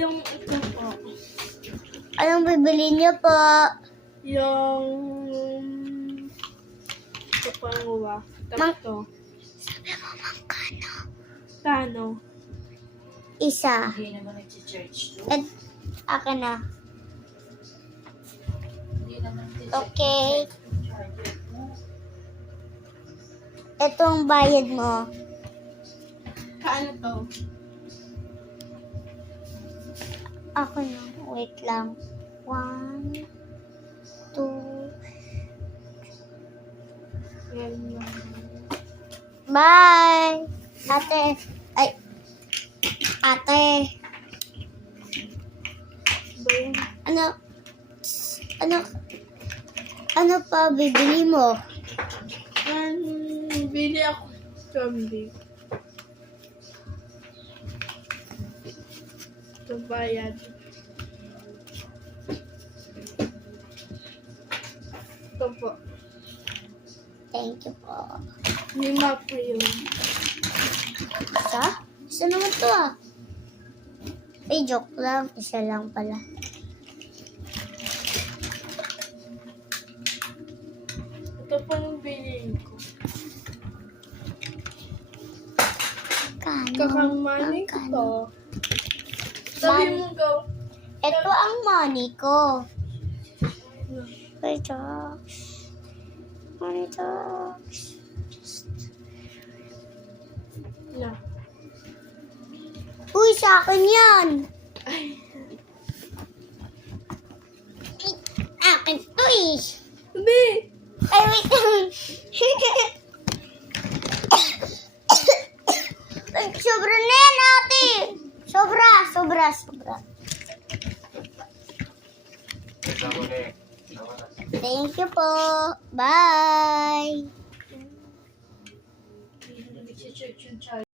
Yung ito po. Anong bibili niyo po? Yung... Ito po ang uwa. Tapos Sabi mo, magkano? Kano? Isa. Hindi naman nag-church to. At akin na. Hindi naman Okay. Ito ang bayad mo. Kaano to? Ako na. Wait lang. 1, 2. Yan lang. Bye! Ate. Ay. Ate. Ba yun? Ano pa bibili mo? Bili ako zombie. Ito bayad. Ito po. Thank you po. 5 po yun. Isa? Isa naman to ah. Ay, joke lang. Isa lang pala. Ito po yung bilhin ko. Kakang money ko to. Sabi mo go. Ito ang money ko. Money talks. Money talks. Yeah. Uy, sa akin yan. Ay. Akin to eh. Hindi. Ay, wait lang. Sobra na yan, ate. Sobra. Thank you po. Bye.